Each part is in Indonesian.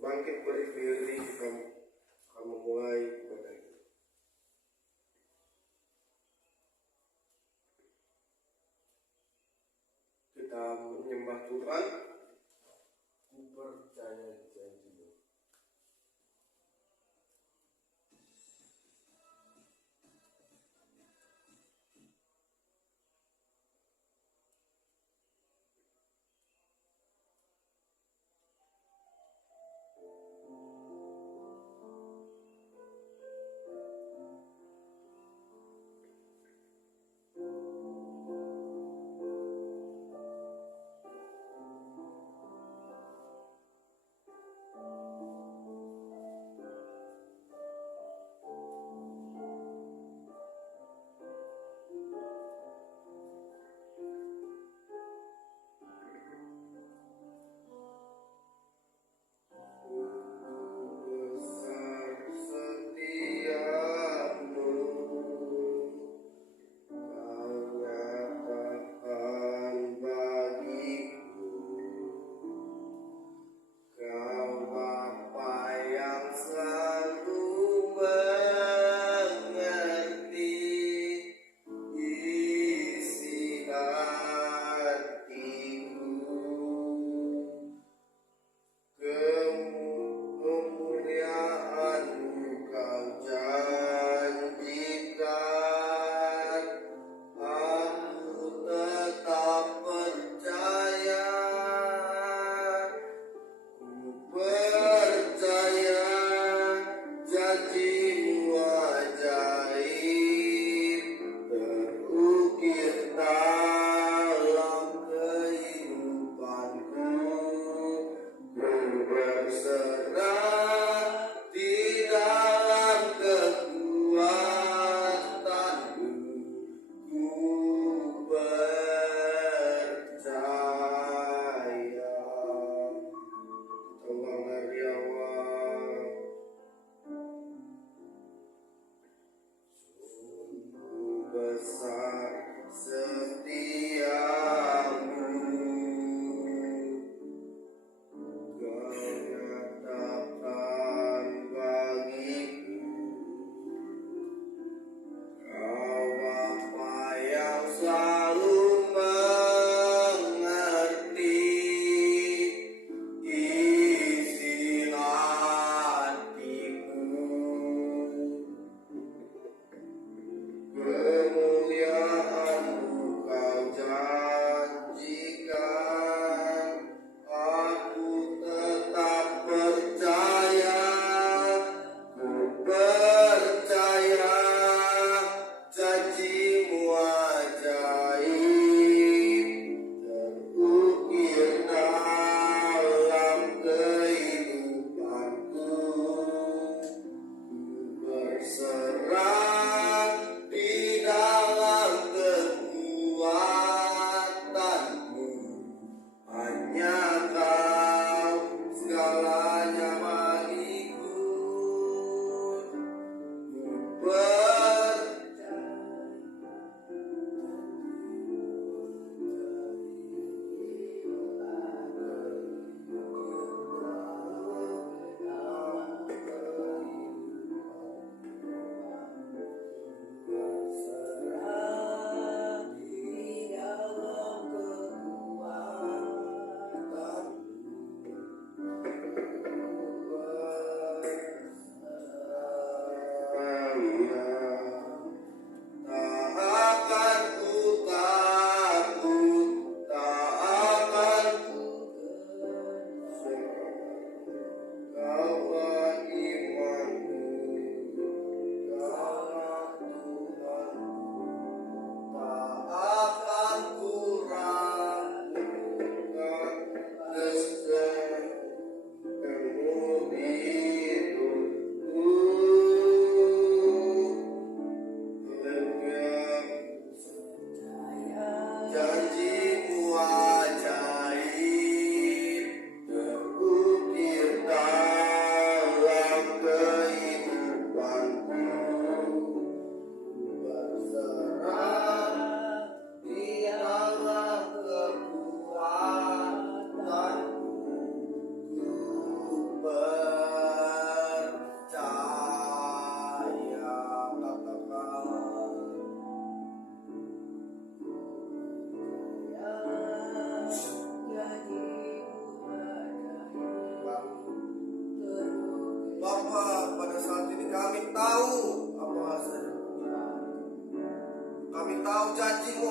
bangkit berdiri, kamu mulai berdiri. Kita menyembah Tuhan. Ku percaya janji-Mu. Selalu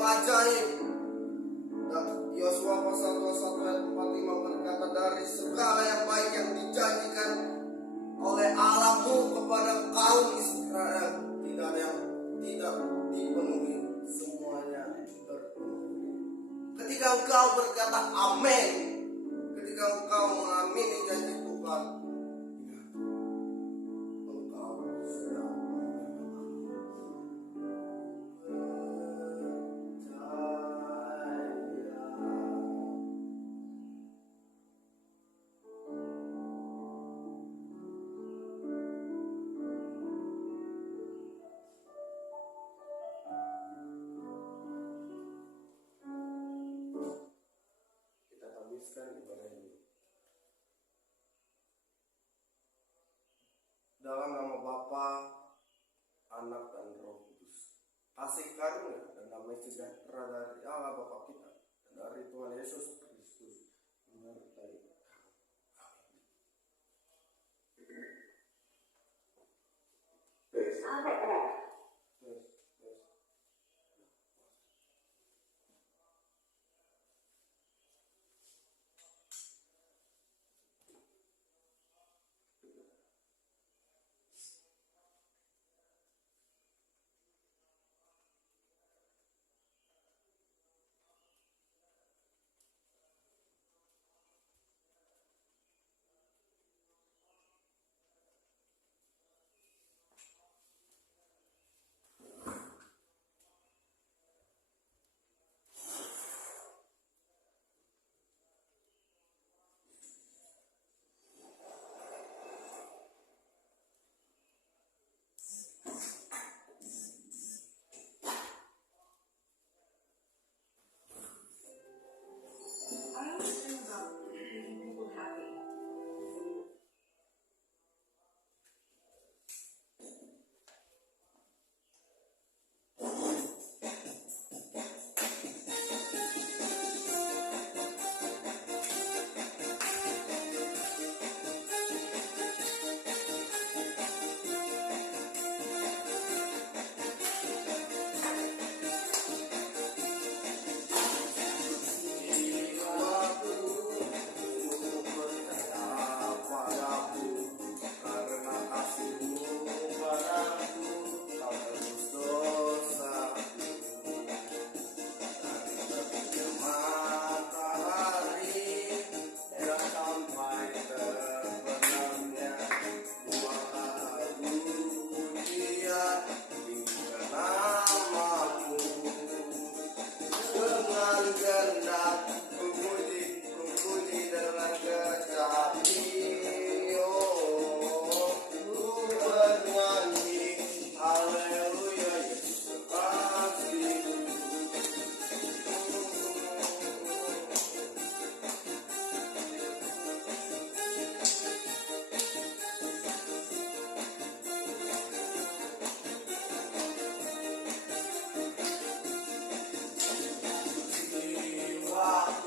ajaib. Yosua pasal 21 ayat 45 berkata, dari segala yang baik yang dijanjikan oleh Allahmu kepada kaum Israel, tidak ada yang tidak dipenuhi, semuanya terpenuhi. Ketika engkau berkata amin, ketika engkau mengamini janji Tuhan, engkau sedang ibadah ini. Dalam nama Bapa, Anak dan Roh Kudus. Kasih karunia dan damai sejahtera dari Allah Bapa kita dan dari Tuhan Yesus Kristus menyertai kamu. Amin. Wow.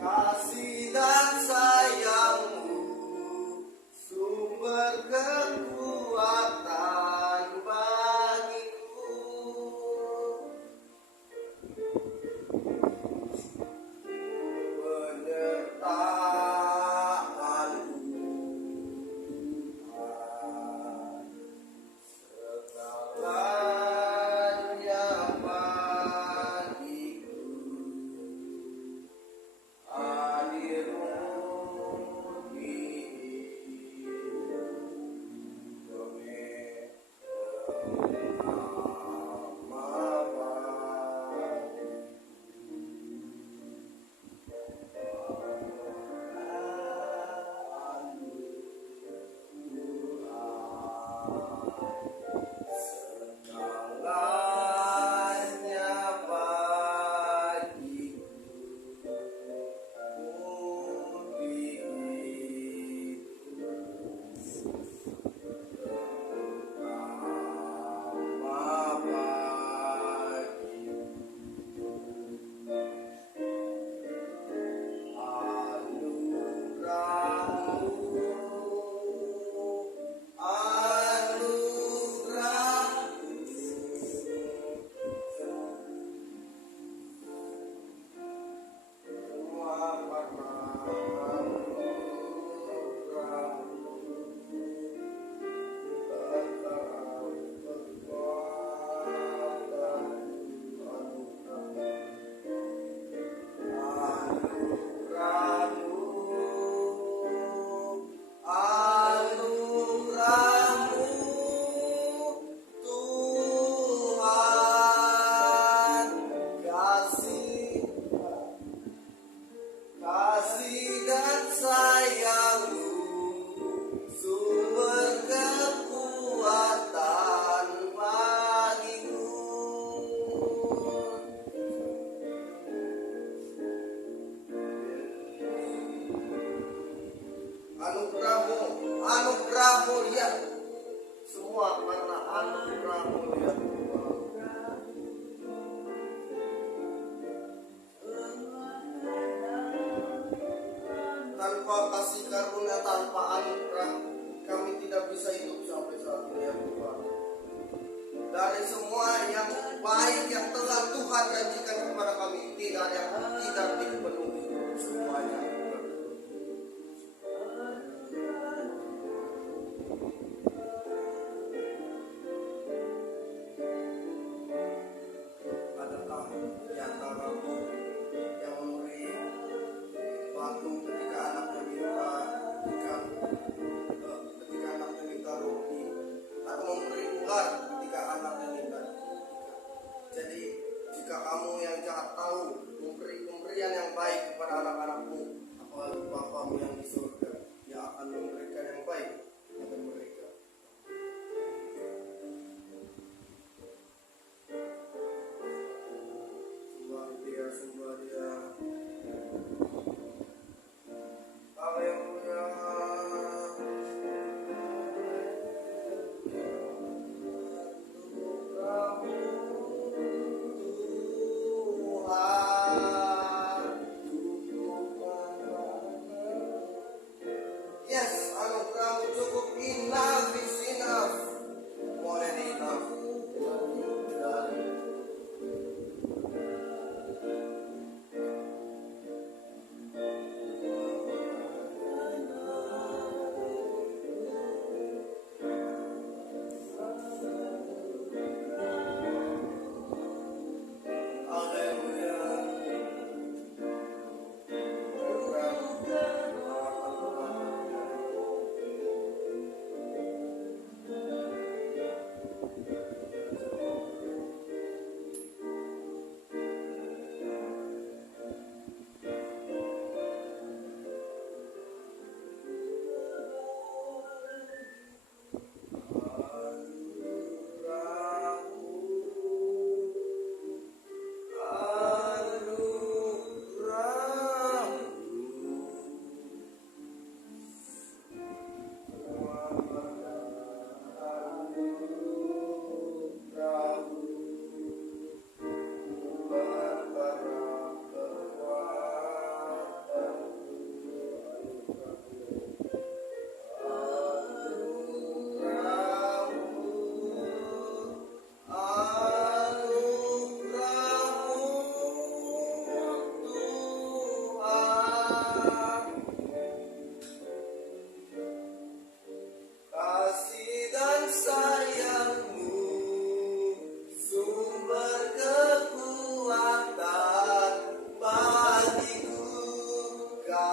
Kasih dan sayangmu sumber kekuatan bagiku. Penyertaanmu segalanya bagiku. Hadirmu di segalanya kasih dan sayangmu sumber kekuatan bagiku. Anugerahmu ya, semua karena anugerahmu ya Tuhan. Tanpa kasih karunia, tanpa anugerah, kami tidak bisa hidup sampai saat ini ya Tuhan. Dari semua yang baik yang telah Tuhan janjikan kepada kami, tidak ada yang tidak dipenuhi semuanya. Adakah di antaramu yang memberi waktu ketika anaknya minta ikan, ketika anaknya minta roti, atau memberi ular ketika anaknya minta ikan? Jadi jika kamu yang jahat tahu memberi pemberian yang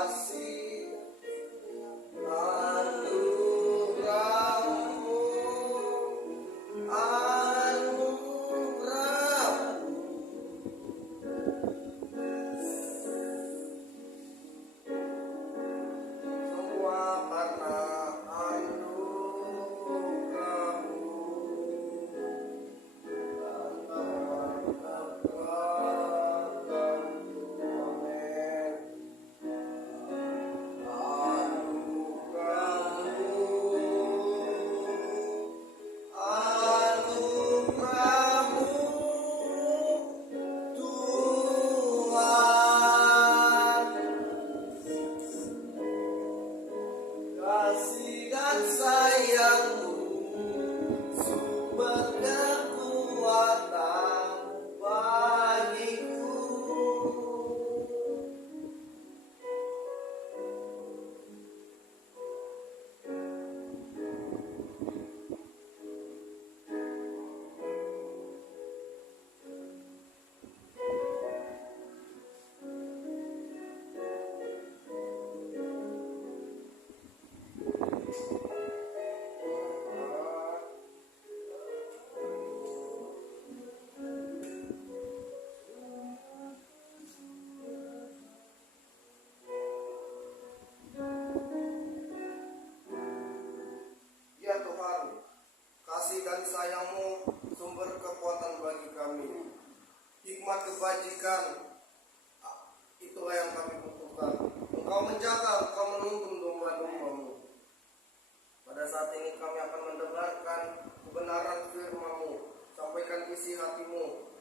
Kasih dan sayangmu sumber kekuatan bagiku. Ya Tuhan, kasih dan sayangmu sumber kekuatan bagi kami. Hikmat kebajikan, itulah yang kami butuhkan. Engkau menjaga, engkau menuntun domba-dombamu. Pada saat ini kami akan mendengarkan kebenaran firman-Mu. Sampaikan isi hatimu,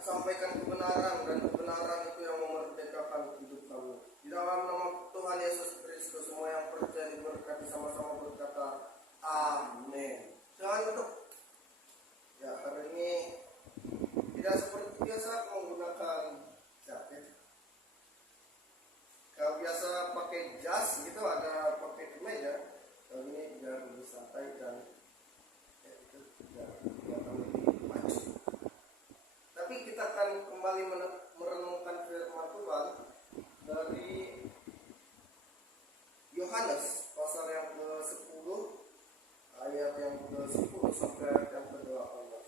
sampaikan kebenaran, dan kebenaran itu yang memerdekakan hidup kami. Di dalam nama Tuhan Yesus Kristus, semua yang percaya diberkati sama-sama berkata amin. Jangan tutup. Ya, hari ini tidak seperti biasa menggunakan jaket. Kalau biasa pakai jas gitu, ada pakai kemeja. Kali ini biar lebih santai dan lebih maju. Tapi kita akan kembali merenungkan firman Tuhan dari Yohanes pasal yang ke-10 ayat yang ke-10 sampai ayat yang ke-18.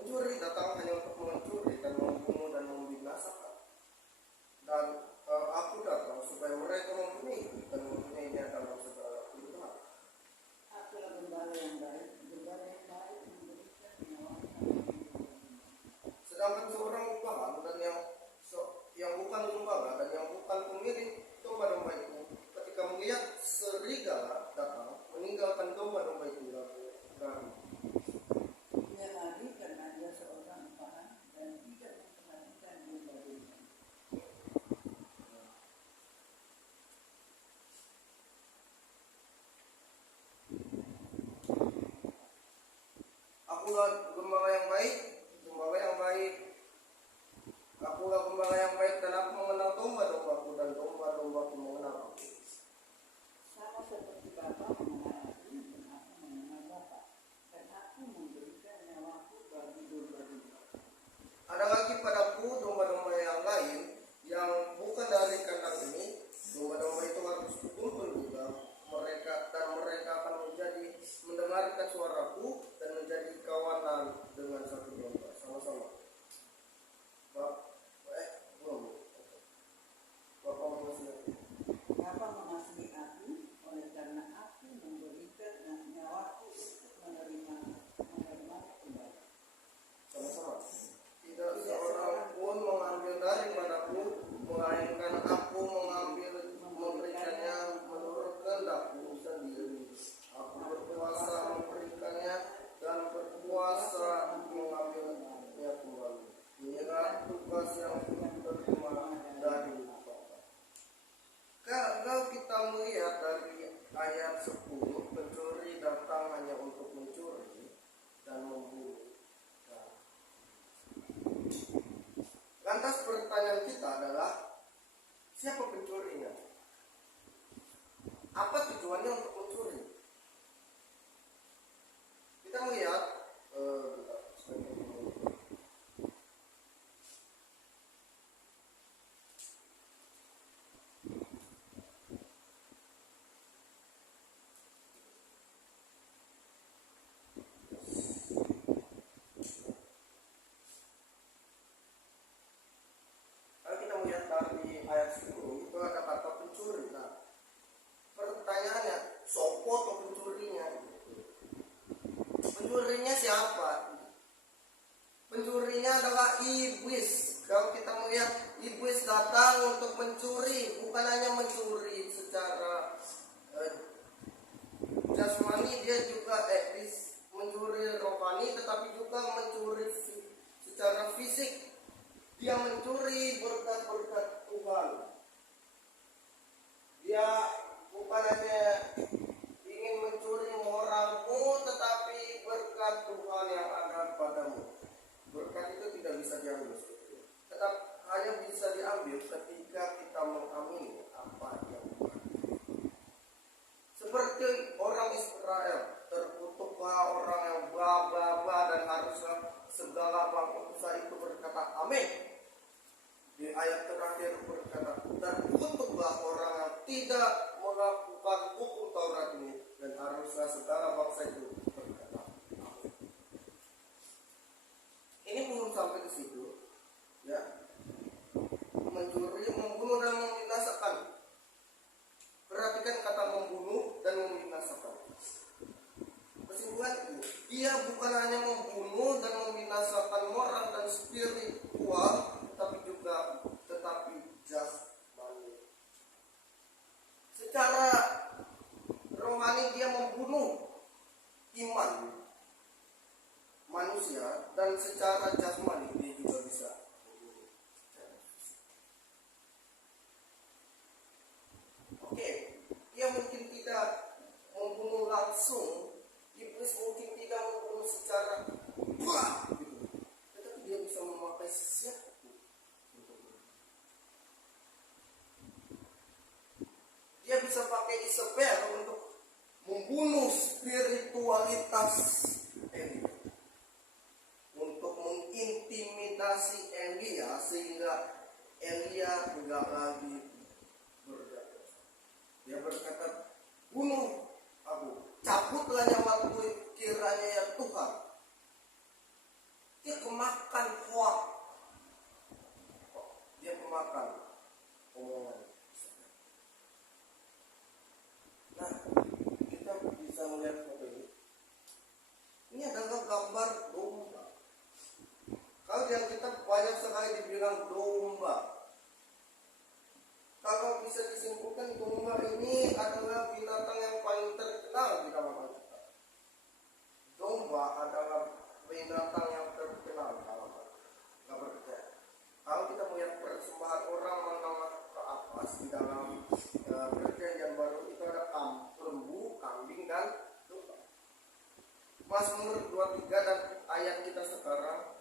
Pencuri datang hanya untuk mencuri dan membunuh dan membinasakan. Dan aku datang supaya mereka mempunyai dan mempunyainya dalam segala kehidupan. Akulah gembala yang baik memberikan nyawa. Sedangkan seorang gembala dan yang bukan gembala dan yang bukan pemilik domba-domba itu, ketika melihat serigala datang, meninggalkan domba-domba itu lalu lari. Dia lari karena dia seorang paham dan tidak memperhatikan domba-domba. Akulah gembala yang baik, gembala yang baik. Akulah gembala yang baik dan aku mengenal domba-dombaku dan domba-dombaku mengenal aku. Sama seperti Bapa mengenal aku dan aku mengenal Bapa, dan aku memberikan nyawaku bagi domba-domba. Ada lagi padaku domba-domba yang lain yang bukan dari kandang ini. Domba-domba itu harus kutuntun juga mereka akan mendengarkan suaraku dan menjadi kawanan dengan satu domba. Sama-sama. Bapak mengasihi. Bapa mengasihi aku oleh karena aku kita adalah siapa pencurinya? Apa tujuannya untuk mencuri? Kita melihat kalau kita melihat dari ayat 10 itu ada kata pencuri. Nah, pertanyaannya, sopo atau pencurinya? Pencurinya siapa? Pencurinya adalah iblis. Kalau kita melihat iblis datang untuk mencuri, bukan hanya mencuri secara jasmani, dia juga mencuri rohani, tetapi juga mencuri secara fisik. Dia mencuri berkat-berkat Tuhan. Dia bukan hanya ingin mencuri moralmu, tetapi berkat Tuhan yang ada padamu. Berkat itu tidak bisa diambil, tetap hanya bisa diambil ketika kita mengamini apa yang Tuhan. Seperti orang Israel, terkutuklah orang yang bla bla bla dan haruslah segala bangsa itu berkata amin. Di ayat terakhir berkata, terkutuklah orang yang tidak melakukan hukum Taurat ini, dan haruslah segala bangsa itu berkata amin. Ini belum sampai ke situ, ya. Mencuri, membunuh dan membinasakan. Perhatikan kata membunuh dan membinasakan. Kesimpulan, dia bukan hanya membunuh dan membinasakan moral dan spiritual, tetapi jasmani. Secara rohani dia membunuh iman manusia, dan secara jasmani dia juga bisa membunuh. Oke, dia mungkin tidak membunuh langsung, iblis mungkin tidak membunuh secara wah gitu, tetapi dia bisa memakai siapapun untuk membunuh. Dia bisa pakai Isabel untuk membunuh spiritualitas Elia, untuk mengintimidasi Elia sehingga Elia tidak lagi berdaya. Dia berkata, bunuh aku, cabutlah nyawaku kiranya ya Tuhan. Dia kemakan hoak, dia kemakan omongan. Nah, kita bisa melihat foto ini. Ini adalah gambar domba. Kalau yang kita banyak sekali dibilang domba, kalau bisa disimpulkan domba ini adalah binatang yang paling terkenal di dalam Alkitab. Domba adalah binatang yang terkenal di dalam Alkitab. Kalau kita melihat persembahan orang menolak ke atas di dalam perjanjian baru, itu ada lembu, kambing, dan domba. Mazmur 23 dan ayat kita sekarang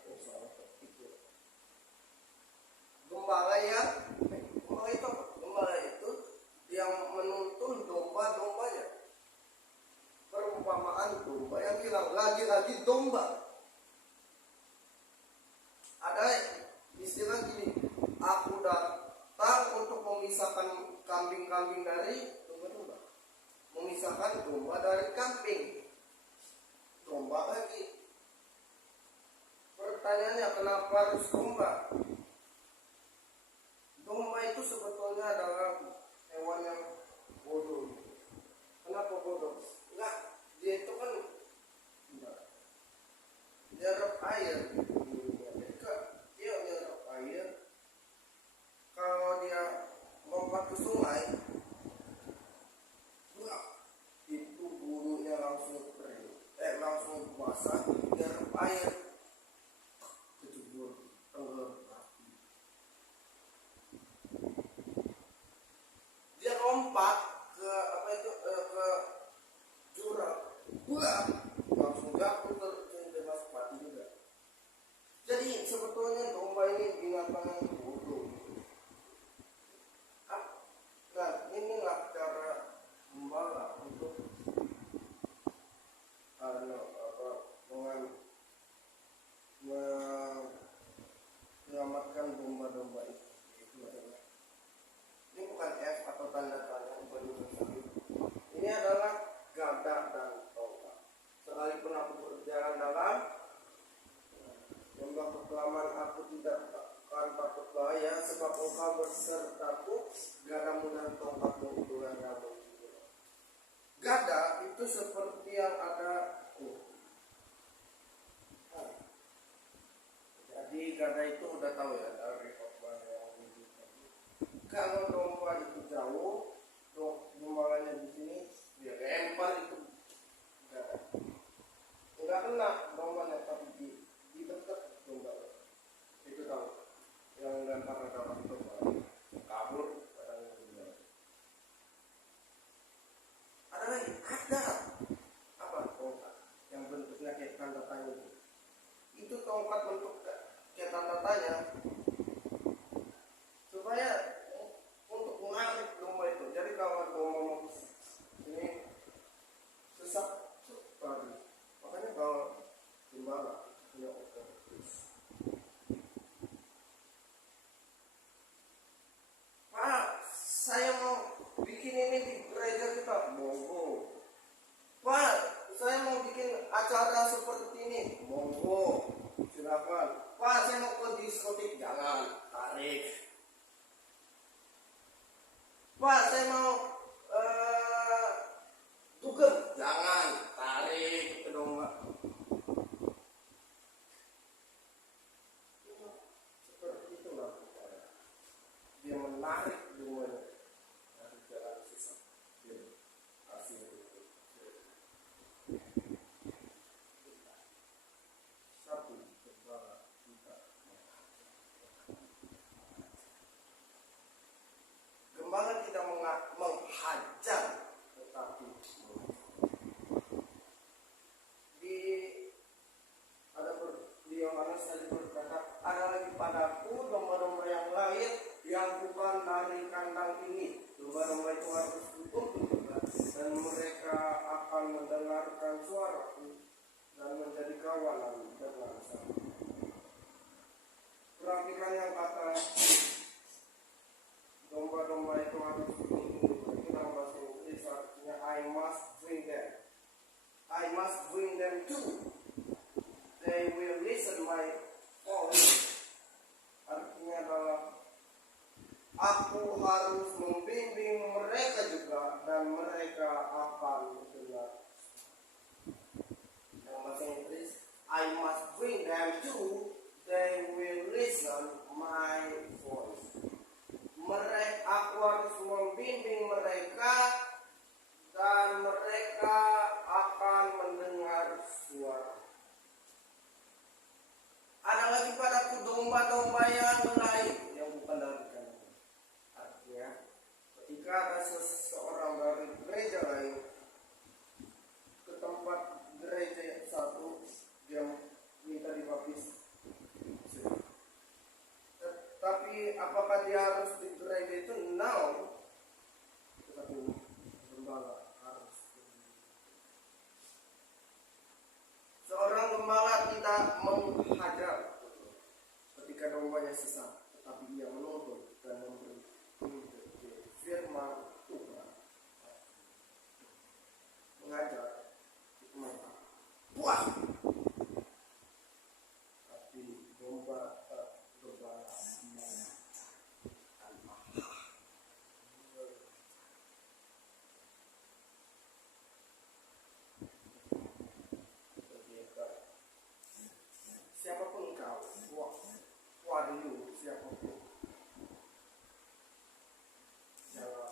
gembala itu yang menuntun domba-dombanya. Perumpamaan domba yang bilang lagi-lagi domba. Ada istilah gini, aku datang untuk memisahkan kambing-kambing dari domba-domba, memisahkan domba dari kambing. Domba lagi. Pertanyaannya, kenapa harus domba? Domba itu sebetulnya adalah hewan yang bodoh. Kenapa bodoh? Enggak, dia itu kan nyerap air. Ketika dia nyerap air, kalau dia lompat ke sungai, itu bulunya langsung kering, langsung basah, nyerap air, kejebur, tenggelam. Dia lompat ke ke jurang, langsung jatuh terjebak mati juga. Jadi sebetulnya domba ini binatang yang bodoh. Dan sebab engkau bersertaku, gadamu dan tongkatmu itulah yang. Gada itu seperti yang ada. Jadi gada itu udah tahu ya dari khotbah yang ini. Kalau domba itu jauh, dombalanya di sini dia lempar itu gada. Enggak kena dombanya tapi di dekat domba. Itu tahu. Yang lempar adalah domba. Kabur kadang itu. Ada lagi, ada apa tongkat yang bentuknya kayak tanda tanya itu tongkat bentuk kayak tanda tanya supaya untuk menarik domba itu. Jadi kalau domba ini sesak lari, makanya kalau gembala punya otoritas. Pak, saya mau bikin ini di gereja kita, monggo. Pak, saya mau bikin acara seperti ini, monggo, silakan. Pak, saya mau ke diskotik, jangan, tarik. Pak, saya mau dugem, jangan, tarik ke domba. Seperti itulah dia menarik dombanya dari jalan sesat. Dia kasih satu gembala kita. Gembala tidak menghajar, tetapi di Yohanes tadi berkata, ada lagi padaku domba-domba yang lain yang bukan dari kandang ini. Domba-domba itu harus tutup dan mereka akan mendengarkan suaraku dan menjadi kawanan dengan saya. Perhatikan yang kata domba-domba itu harus tutup. Itu dalam bahasa Inggris artinya I must bring them. I must bring them too. They will listen my voice. Artinya adalah aku harus membimbing mereka juga dan mereka akan mendengar. Dalam bahasa Inggris, I must bring them too. They will listen my voice. Aku harus membimbing mereka dan mereka akan mendengar suara. Ada lagi padaku domba-domba yang lain yang bukan dari kandang. Artinya, ketika ada seseorang dari gereja lain ke tempat gereja yang satu, dia minta dibaptis. Tapi apakah dia harus di gereja itu? No. Tetapi gembala harus. Seorang gembala tidak menghajar ketika dombanya sesat, tetapi dia menuntun dan memberi firman Tuhan. Mengajar itu mereka puas, tapi gembala siapapun kau, waduh, siapapun, jangan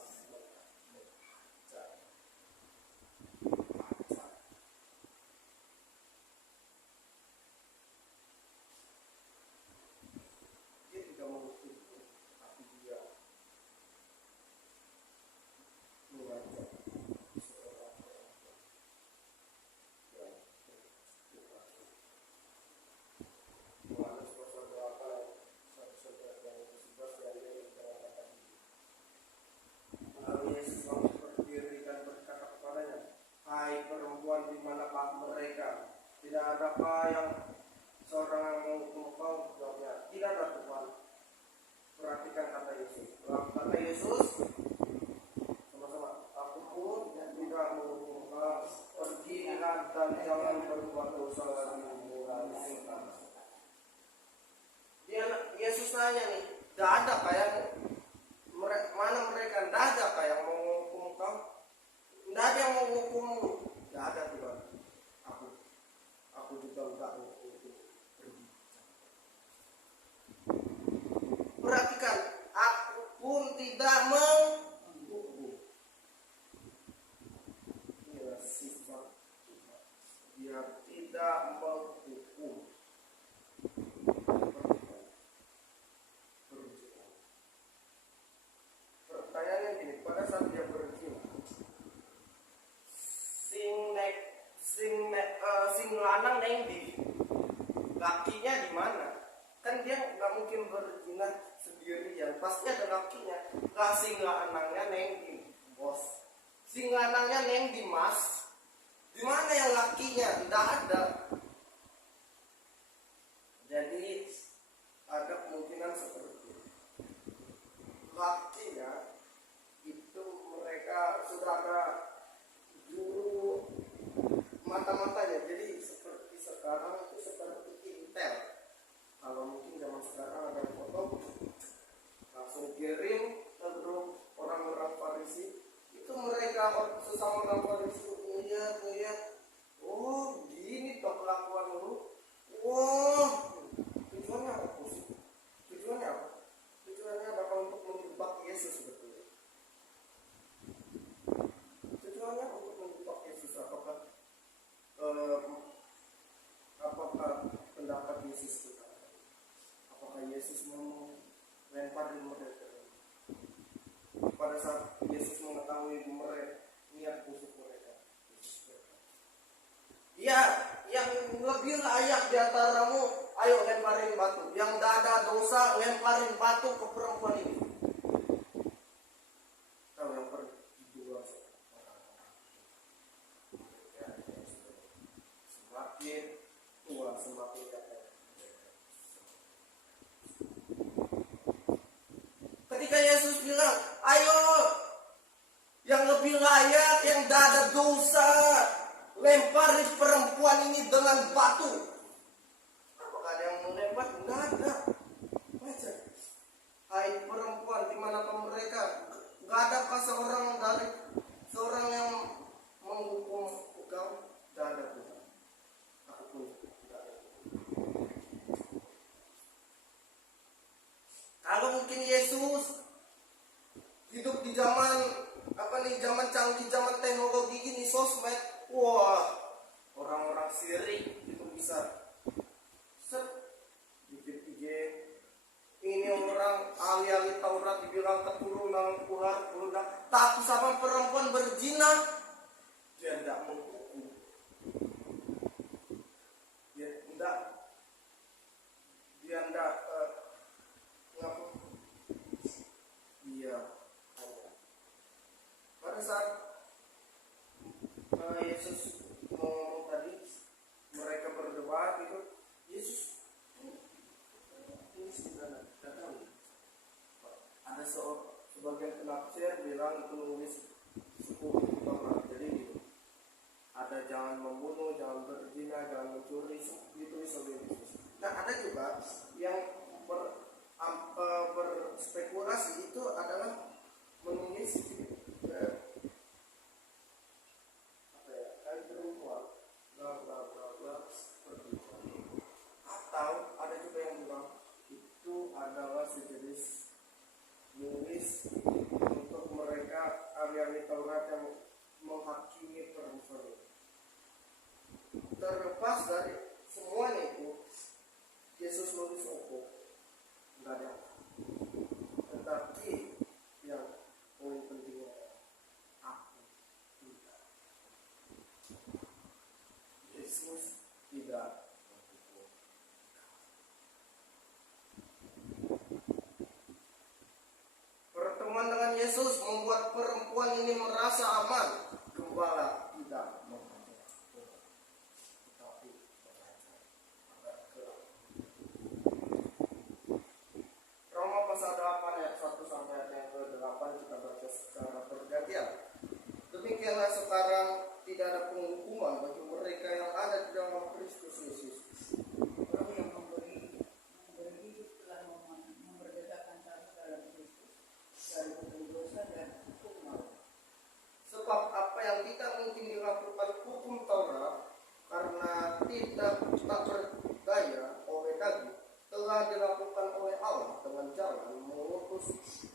baca. Dia tidak menghukum, tapi dia mengajak seorang yang Yohanes pasal 8 1-11 yang dikatakan, lalu Yesus langsung berdiri dan berkata kepadanya, hai perempuan, di manakah mereka? Tidak adakah yang seorang yang menghukum kau? Jawabnya, tidak ada Tuhan. Perhatikan kata Yesus. Kata Yesus, sama-sama, aku pun tidak menghukum kau. Pergilah dan jangan berbuat dosa lagi. Yesus nanya nih, Tidak ada kayak mana mereka, tidak ada kayak mau menghukum kau, tidak ada yang mau menghukummu, tidak ada Tuhan. Aku juga enggak mau untuk pergi. Perhatikan, aku pun tidak menghukum. Inilah sifat Tuhan. Dia tidak menghukum. Pertanyaannya gini, pada saat dia berzina, sing lanang neng di lakinya di mana? Kan dia nggak mungkin berzina sendirian, pasti ada lakinya. Lah sing lanangnya neng di bos, sing lanangnya neng di mas, di mana yang lakinya? Tidak ada. Jadi ada kemungkinan seperti itu. Lakinya itu mereka sudah ada juru mata-matanya, jadi seperti sekarang itu seperti Intel. Kalau mungkin zaman sekarang ada foto langsung kirim ke grup orang-orang Farisi, itu mereka sesama orang Farisi ngeliat, oh gini toh kelakuan lu, oh tujuannya apa sih? Tujuannya apa? Tujuannya bakal untuk menjebak Yesus sebetulnya. Tujuannya untuk menjebak Yesus. Apakah pendapat Yesus kita? Apakah Yesus mau lemparin mereka? Pada saat Yesus mengetahui mereka niat busuk mereka, ya yang lebih layak di antaramu, ayo lemparin batu. Yang tidak ada dosa, lemparin batu ke perempuan ini. Tahu yang pergi dua orang-orang. Semakin tua semakin kaya. Ketika Yesus bilang, ayo yang lebih layak, yang tidak ada dosa, lempari perempuan ini dengan batu. Apakah ada yang melempar? Tidak ada. Baca. Hai perempuan, di manakah mereka? Tidak adakah seorang yang menghukum engkau? Tidak ada Tuhan. Aku pun tidak ada. Kalau mungkin Yesus hidup di zaman zaman canggih, zaman teknologi gini, sosmed, wah, orang-orang sirik itu bisa bikin IG. Ini orang ahli-ahli Taurat dibilang keturunan Tuhan, tapi sama perempuan berzina, dia tidak menghukum. Dia tidak ngapa? Dia pada saat Yesus ngomong tadi, mereka berdebat itu, Yesus ini sudah datang. Ada sebagian penafsir bilang itu nulis suku Taurat. Jadi gitu. Ada jangan membunuh, jangan berzina, jangan mencuri, ditulis oleh Yesus. Nah ada juga yang berspekulasi itu adalah menulis atau ada juga yang bilang itu adalah sejenis nulis untuk mereka ahli-ahli Taurat yang menghakimi perempuan. Terlepas dari semuanya itu, Yesus nulis hukum nggak ada. Tetapi yang poin pentingnya aku tidak. Yesus tidak. Pertemuan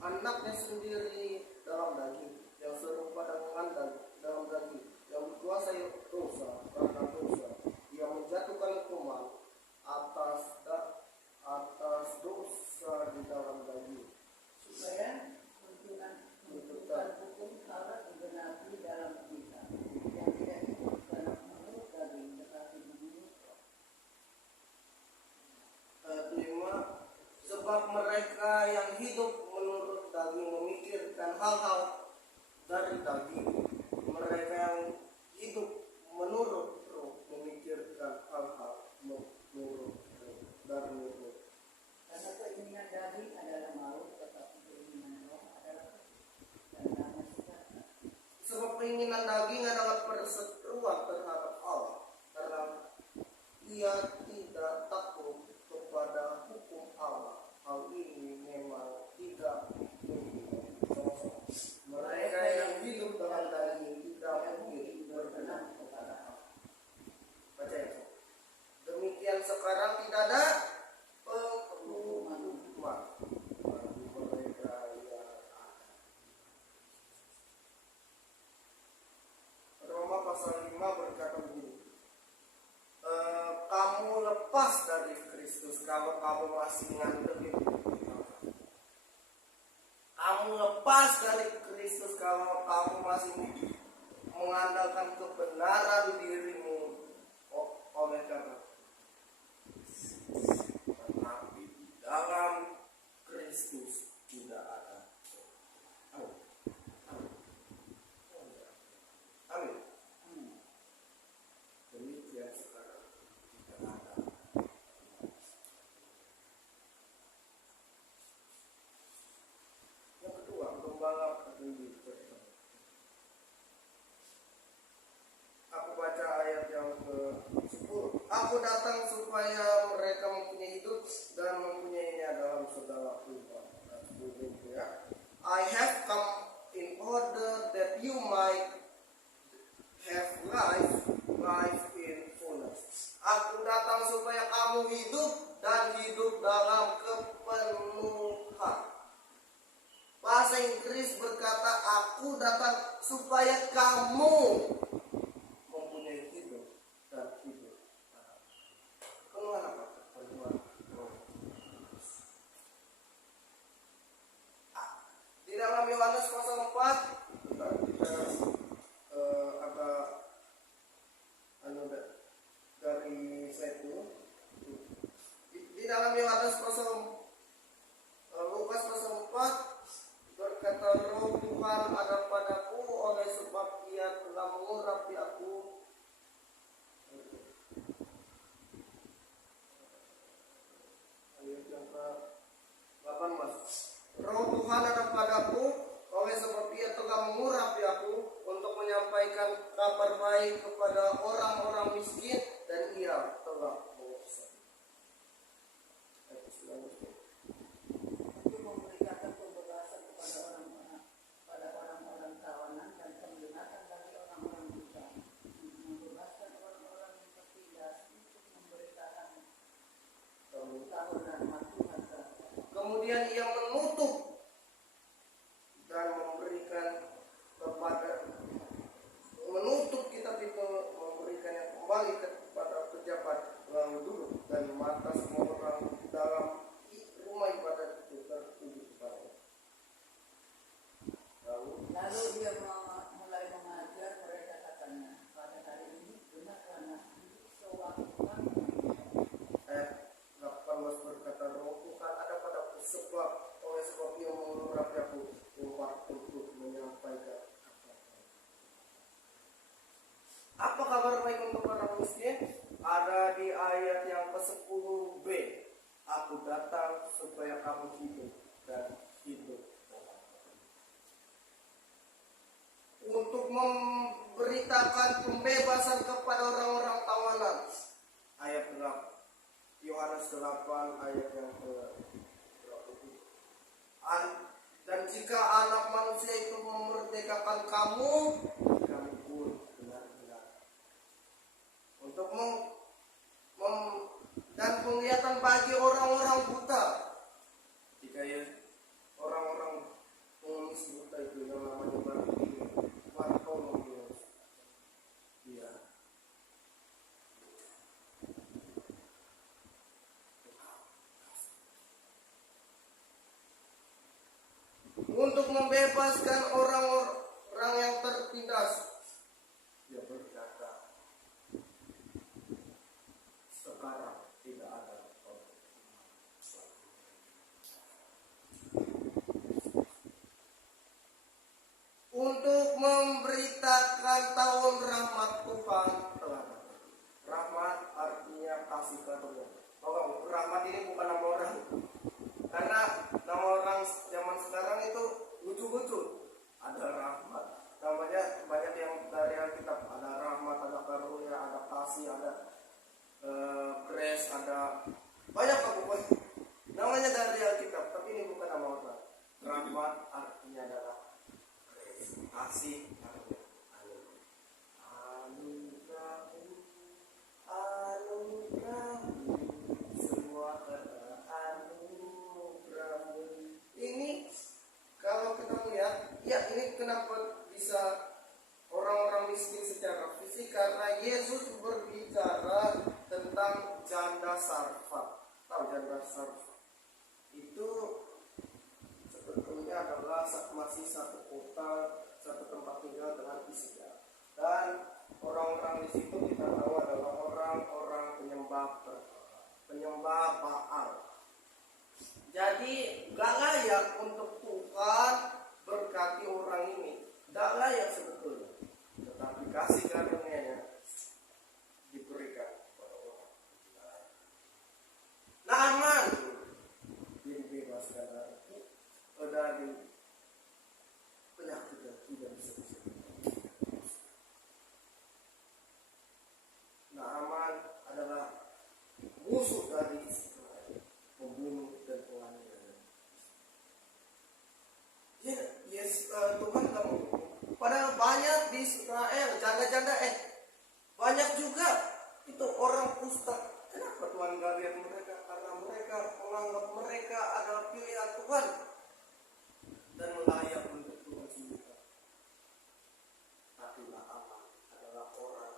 anaknya sendiri dalam daging, yang serupa dengan dalam daging, yang dikuasai dosa karena dosa, yang menjatuhkan hukuman atas dosa di dalam daging, supaya tuntutan hukum Taurat digenapi dalam kita yang tidak hidup dalam menurut daging tetapi menurut roh. Ayat 5, sebab mereka yang hidup menurut daging memikirkan hal-hal dari daging, mereka yang hidup menurut roh memikirkan hal-hal menurut roh dari roh. Karena keinginan daging adalah maut, tetapi keinginan roh adalah hidup dan damai sejahtera. Sebab keinginan daging adalah perseteruan terhadap Allah, karena ia tidak takut kepada hukum Allah. Hal ini memang tidak mungkin. Mereka yang hidup dengan daging tidak mungkin berkenan kepada Allah. Baca itu. Demikian sekarang tidak ada penghukuman bagi mereka yang ada. Roma pasal 5 berkata begini. Kamu lepas dari Kristus kalau kamu masih ngandelin. Kamu lepas dari Kristus kalau kamu masih mengandalkan kebenaran dirimu oleh karena. Tetapi di dalam Kristus tidak ada. Amin. Demikian sekarang tidak ada. Yang kedua, gembala peduli bertemu. Aku baca ayat yang ke-10. Aku datang supaya mereka mempunyai hidup dan mempunyainya dalam segala kehidupan. I have come in order that you might have life in fullness. Aku datang supaya kamu hidup dan hidup dalam kepenuhan. Bahasa Inggris berkata, aku datang supaya kamu mempunyai hidup dan hidup. Kepenuhan apa? Kepenuhan roh. Di dalam Yohanes pasal 4 kita ada dari saya itu di dalam Yohanes pasal Lukas pasal 4 berkata, Roh Tuhan ada padaku oleh sebab Ia telah mengurapi aku ayat yang ke-18. Roh Tuhan ada padaku oleh sebab Ia telah mengurapi aku untuk menyampaikan kabar baik kepada orang-orang miskin, dan Ia telah menguasai. Untuk memberikan pembebasan kepada orang-orang tawanan dan pembebasan bagi orang-orang buta, membebaskan orang-orang yang tertindas, untuk memberitakan tahunan Tuhan. Kemudian Ia menutup dan memberikan menutup kitab itu, memberikannya kembali kepada pejabat, lalu duduk, dan mata semua orang dalam rumah ibadat itu tertuju kepadanya. Lalu Dia mulai mengajar mereka, katanya, pada hari ini benar-benar sewaktu Ayat 18 berkata, Roh Tuhan ada padaku oleh sebab Ia mengurapi aku untuk menyampaikan apa kabar baik untuk orang miskin. Ada di ayat yang ke-10b. Aku datang supaya kamu hidup dan hidup untuk memberitakan pembebasan kepada orang-orang tawanan. Ayat 8, Yohanes 8 ayat yang ke-20. Dan jika anak manusia itu memerdekakan kamu pun benar-benar untuk dan penglihatan bagi orang-orang buta. Jika ya orang-orang membebaskan orang-orang yang tertindas. Dia berkata, sekarang tidak ada untuk memberitakan tahun rahmat Tuhan telah datang. Rahmat artinya kasih karunia. Oh, rahmat ini bukan nama orang. Karena nama orang zaman sekarang itu lucu-lucu. Ada rahmat. Namanya banyak yang dari Alkitab. Ada rahmat, ada karunia, ada kasih, ada grace, ada banyak pokoknya. Namanya dari Alkitab, tapi ini bukan nama orang. Rahmat artinya adalah grace, kasih, karunia. Ini kalau kita melihat, ya ini kenapa bisa orang-orang miskin secara fisik, karena Yesus berbicara tentang janda sarfat. Tahu janda sarfat? Itu sebetulnya adalah masih satu kota, satu tempat tinggal dengan isinya. Dan orang-orang di situ kita tahu adalah orang-orang penyembah Baal. Jadi gak layak untuk Tuhan berkati orang ini, gak layak sebetulnya. Tetapi kasih karunia-Nya diberikan kepada orang. Naaman dibebaskan dari penyakit yang tidak bisa disembuhkan. Naaman adalah musuh dari Israel, pembunuh dan penganiaya. Tuhan kamu. Padahal banyak di Israel janda-janda, banyak juga itu orang kusta. Kenapa Tuhan gak lihat mereka? Karena mereka menganggap mereka adalah pilihan Tuhan dan layak untuk Tuhan sembuhkan. Tapi Naaman adalah orang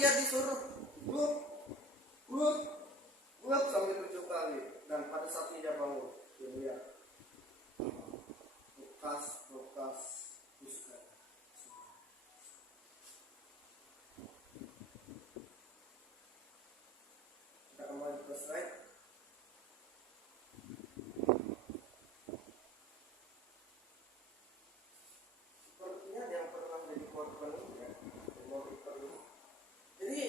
dia disuruh ngep sampai 7 kali, dan pada saat dia bangun dia lihat bekas buskan. Kita kembali ke slide. Sepertinya yang pernah jadi korban ini ya, jadi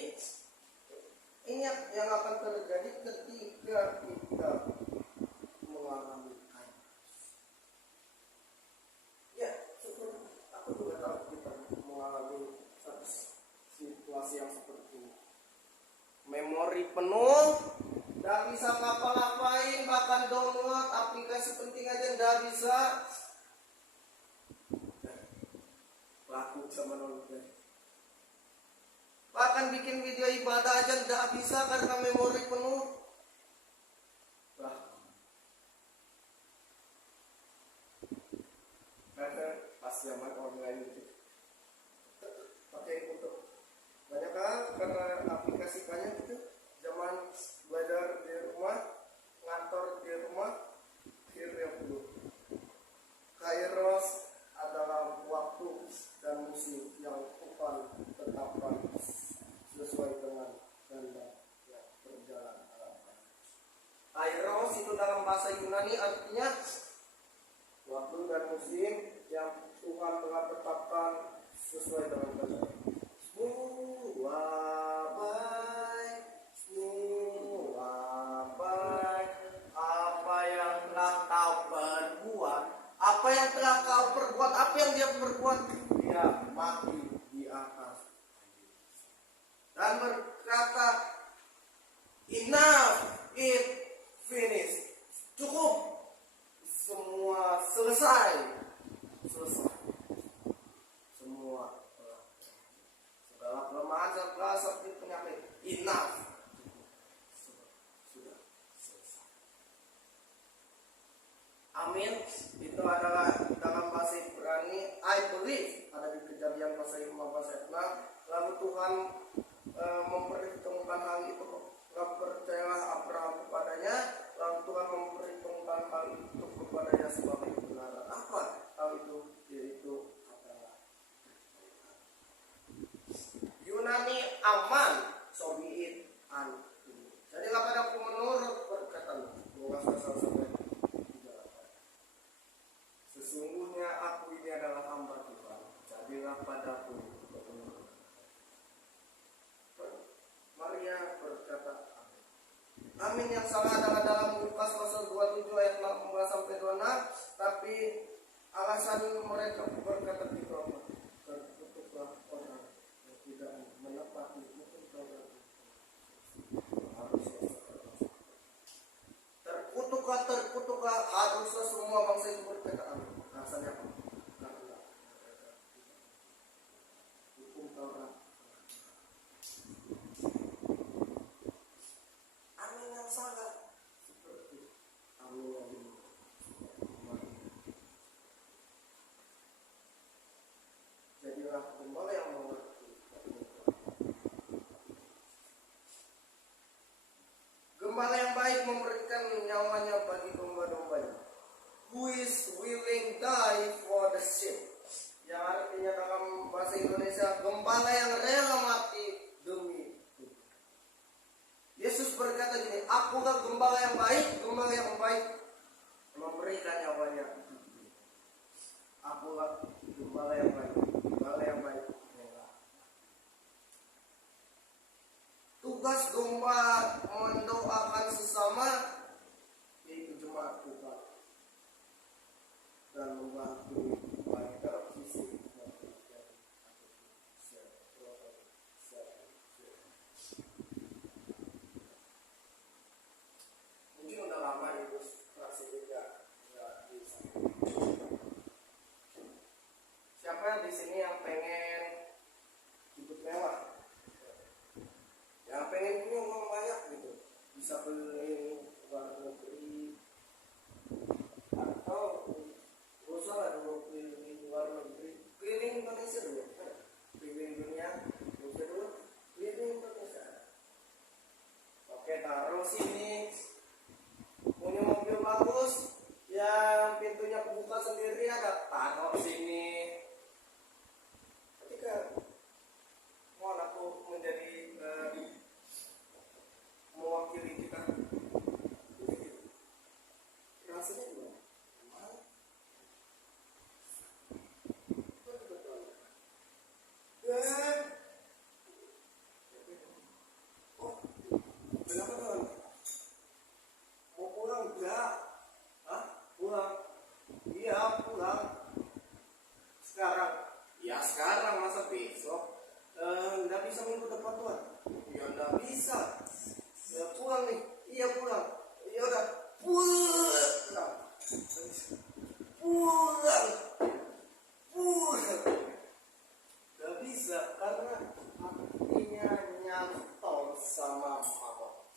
ini yang akan terjadi ketika kita mengalami kindness. Ya, aku juga tahu kita mengalami satu situasi yang seperti ini. Memori penuh, tidak bisa ngapa-ngapain, bahkan download aplikasi penting aja tidak bisa. Laku sama nonton. Bahkan bikin video ibadah aja tidak bisa karena memori penuh. Karena pas zaman online itu pakai foto banyak kan, karena aplikasi banyak itu. Zaman belajar di rumah, ngantor di rumah, akhirnya penuh. Kairos adalah waktu dan musim yang Tuhan tetapkan sesuai dengan kehendak yang berjalan dalam Kairos itu dalam bahasa Yunani artinya waktu dan musim yang Tuhan telah tetapkan sesuai dengan kehendak. Apa yang telah kau perbuat, apa yang telah kau perbuat, apa yang dia perbuat, dia mati di atas. dan berkata, enough, it finished. Cukup. Semua selesai. Selesai. Semua segala kelemahan, segala sakit penyakit, enough. Sudah selesai. Amin. Itu adalah dalam bahasa Ibrani I believe, ada di Kejadian pasal 5 pasal 6. Lalu Tuhan memperhitungkan hal itu. Lalu percayalah Abraham kepadanya. Lalu Tuhan memperhitungkan hal itu kepadanya sebagai kebenaran. Apa hal itu? Yaitu adalah Yunani aman, so be it unto. Jadilah padaku menurut perkataanmu. Sesungguhnya aku ini adalah hamba Tuhan. Jadilah padaku menurut. Maria berkata, amin. Yang salah adalah dalam Lukas pasal 27 ayat 16 sampai 26. Tapi alasan mereka berkata gitu apa? Terkutuklah orang yang tidak menepati hukum Taurat. Terkutuklah haruslah semua bangsa itu berkata amin. Alasannya apa? Karena hukum Taurat. Amin yang salah seperti amin yang ini. Jadilah gembala yang mengerti. Gembala yang baik memberikan nyawanya bagi domba-dombanya. Who is willing die for the sheep? Yang artinya dalam bahasa Indonesia, gembala yang rela mati demi. Yesus berkata gini, akulah gembala yang baik memberikan nyawanya. Akulah gembala yang baik rela. Tugas domba mendoakan sesama, yaitu jemaat Tuhan, dan membantu baik dalam sisi mungkin udah lama itu praksi juga nggak bisa. Siapa yang di sini yang pengen hidup mewah? Yang pengen punya uang banyak gitu, bisa beli luar negeri atau gak usah lah dulu keliling luar negeri, keliling Indonesia dulu, keliling dunia, keliling Indonesia. Oke, taruh sini. Punya mobil bagus yang pintunya kebuka sendiri, ada taruh sini. Ketika mohon aku menjadi mewakili kita, rasanya gimana? Oh, kenapa tuan? Mau pulang enggak? Hah? Pulang? Iya, pulang. Sekarang? Ya sekarang, masa besok? Enggak bisa minggu depan tuan? Ya enggak bisa. Ya pulang nih. Iya pulang. Ya udah pulang. Gak bisa karena hatinya nyantol sama Allah.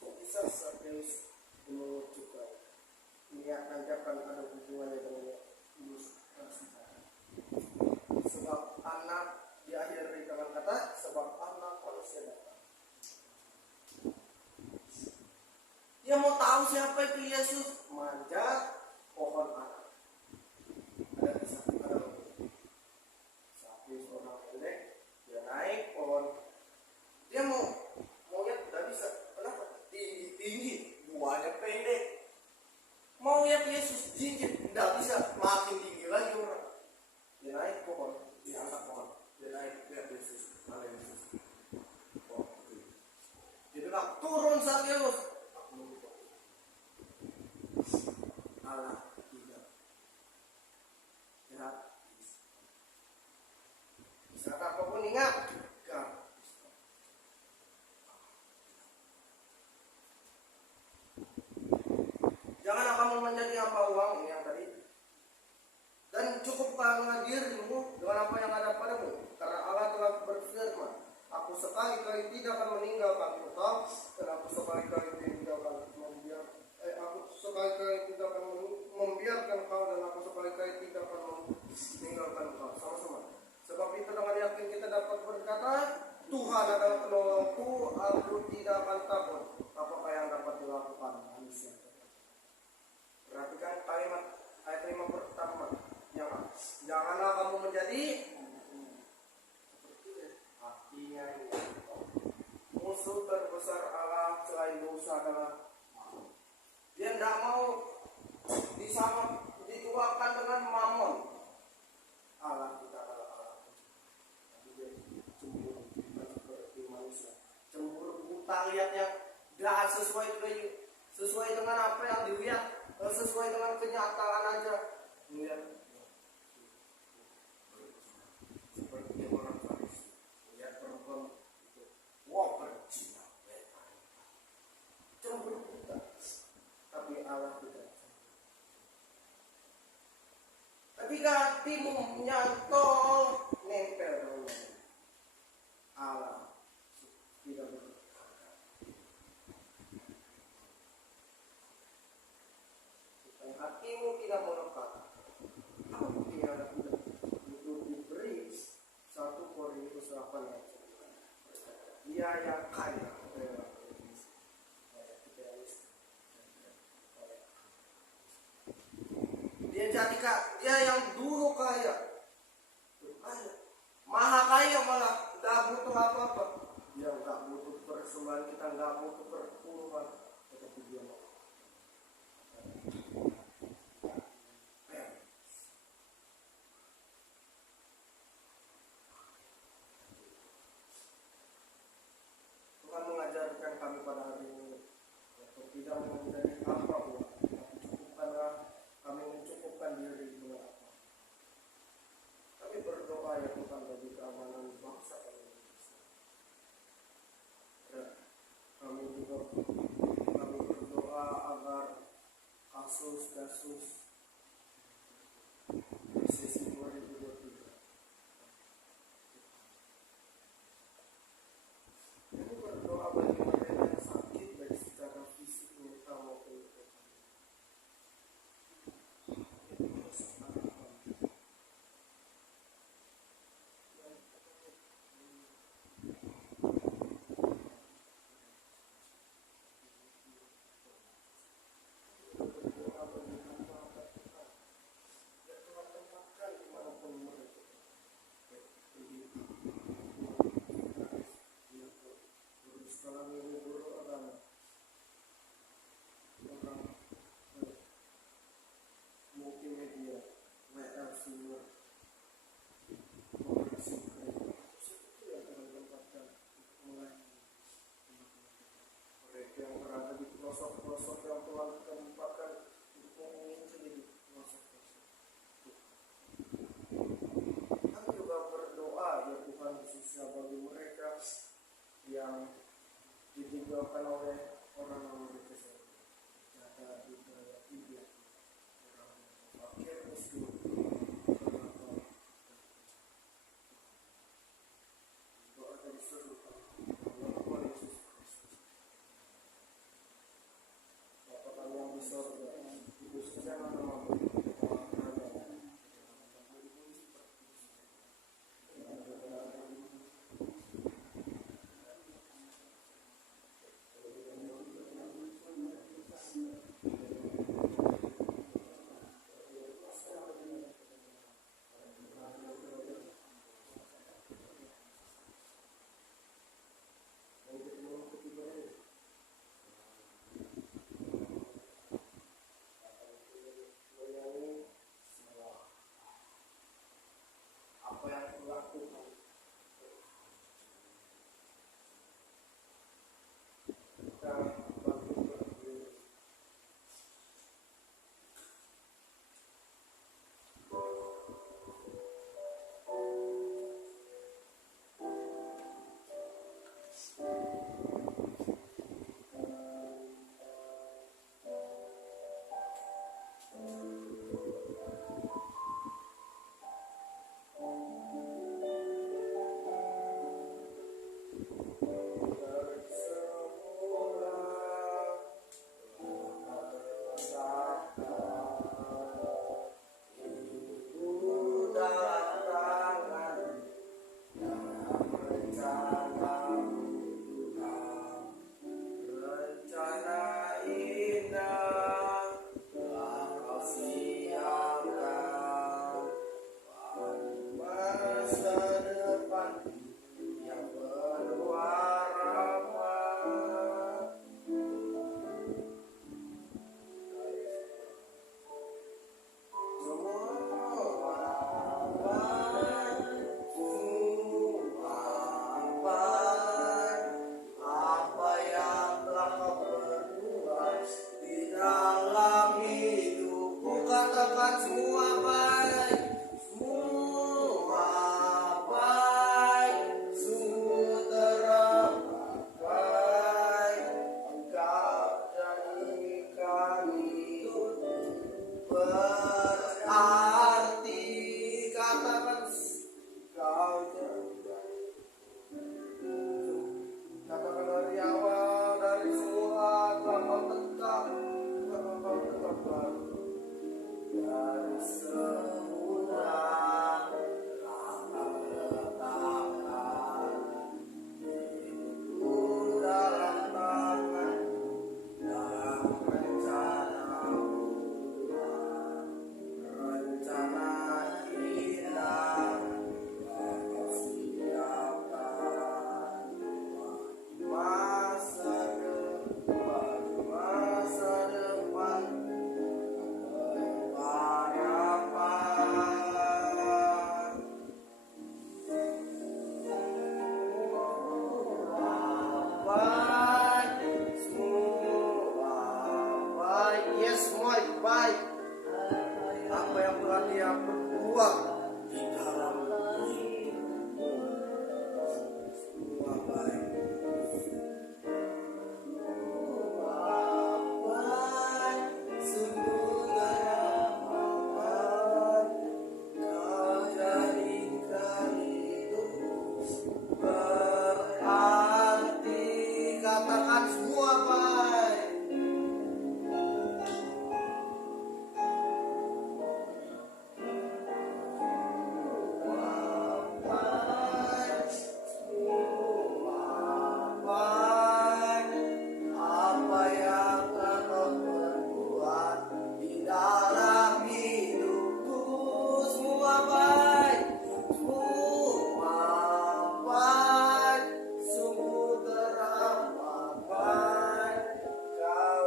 Kok bisa serius menunjukkan niat ajakan ada hubungannya dengan Yesus? Sebab anak diakhiri dengan kata sebab anak manusia datang. Dia mau tahu siapa itu Yesus, manjat pohon ara. Ada kisah ada sapi seorang pendek, dia naik pohon. Dia mau lihat, tidak bisa. Kenapa? Tinggi, buahnya pendek. Mau lihat Yesus jinjit, tidak bisa. Makin tinggi lagi orang. Dia naik pohon, dia angkat pohon. Dia naik, lihat Yesus, ada Yesus. Dia bilang, turun saat Yesus. Allah tidak. Ya, bisa apapun ingat. Janganlah kamu menjadi apa uang ini yang tadi. Dan cukupkanlah dirimu dengan apa yang ada padamu, karena Allah telah berfirman, aku sekali-kali tidak akan meninggalkan engkau, dan aku sekali-kali tidak akan membiarkan kau, dan aku sekali-kali tidak akan meninggalkan kau. Sama-sama. Sebab itu dengan yakin kita dapat berkata, Tuhan adalah penolongku, aku tidak akan takut apakah yang dapat dilakukan manusia. Perhatikan ayat 5 pertama. Janganlah kamu menjadi artinya ini. Musuh terbesar Allah selain dosa adalah dia tidak mau dituakan dengan mamon. Allah kita adalah Allah. Dia cemburu seperti manusia. Cemburu buta lihatnya tidak sesuai dengan apa yang dilihat, sesuai dengan kenyataan aja. Lihat seperti orang Farisi, lihat perempuan itu, wah berzina, cemburu buta. Tapi Allah tidak. Ketika hatimu menyantol nempel dengan Allah tidak berkata. Supaya hatimu tidak melekat. Apa bukti yang ada itu diberi 1 Korintus 8 ayat 9. Dia yang kaya. Dia yang dulu kaya, maha kaya, malah gak butuh apa-apa. Dia gak butuh persembahan, kita gak butuh perpuluhan, tetapi dia mau. Tuhan mengajarkan kami pada hari ini untuk tidak menjadi apa buat, tapi cukupkanlah kami mencukupkan diri dengan apa. Kami berdoa ya Tuhan bagi keamanan bangsa Indonesia. Dan kami berdoa agar kasus-kasus resesi 2023. Kami berdoa bagi mereka yang sakit baik secara fisik mental maupun berarti, katakan kau jadikan. Katakan dari awal, dari semula telah kau tetap, telah kau tetapkan. Dari semula telah kau tetapkan. Hidupku dalam tangan, dalam rencana-Mu Tuhan. Rencana indah telah kau siapkan. Masa depan, masa depan, harapan. Baik, semua baik. Yes, semua baik. Apa yang telah Dia perbuat di dalam hidupmu, semua baik. Baik, sungguh rahmat Kau jadikan hidupku berarti, katakan semua baik. Baik, semua baik. Apa yang telah Kau perbuat di dalam hidupku, semua baik, semua baik, sungguh teramat baik. Kau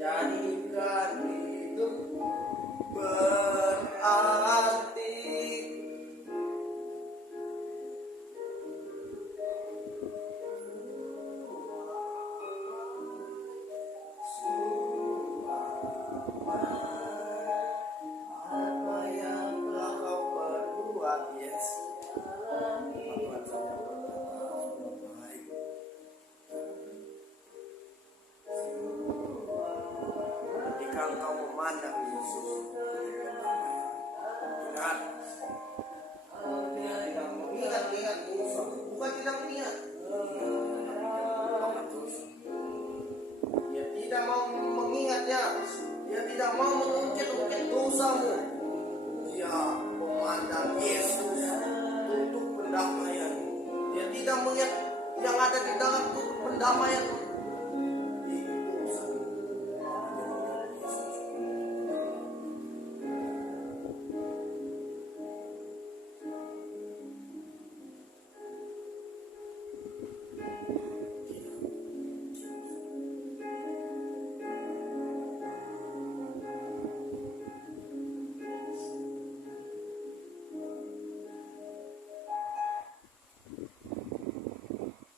jadikan hidupku berarti. Apa yang telah Kau perbuat, yes. Tuhan saja berkata semua baik. Ketika Engkau memandang Yesus, ingat, Dia tidak mengingat dosa, bukan tidak mengingat, melupakan dosa. Dia tidak mau mengingatnya, Dia tidak mau mengungkit-ungkit dosamu. Dia memandang Yesus untuk pendamaian. Dia tidak melihat yang ada di dalam tubuh pendamaian. Itu saja. Yesus.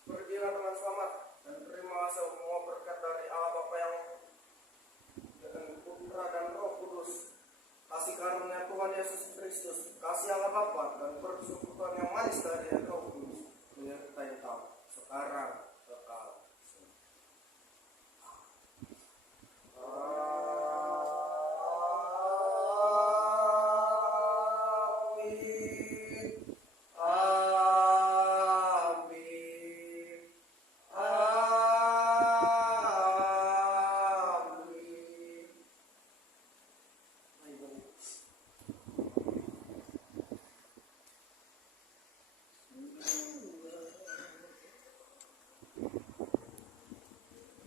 Pergilah dengan selamat dan terima semua berkat dari Allah Bapa yang dan Putra dan Roh Kudus. Kasih karunia Tuhan Yesus Kristus, kasih Allah Bapa dan persekutuan yang manis dari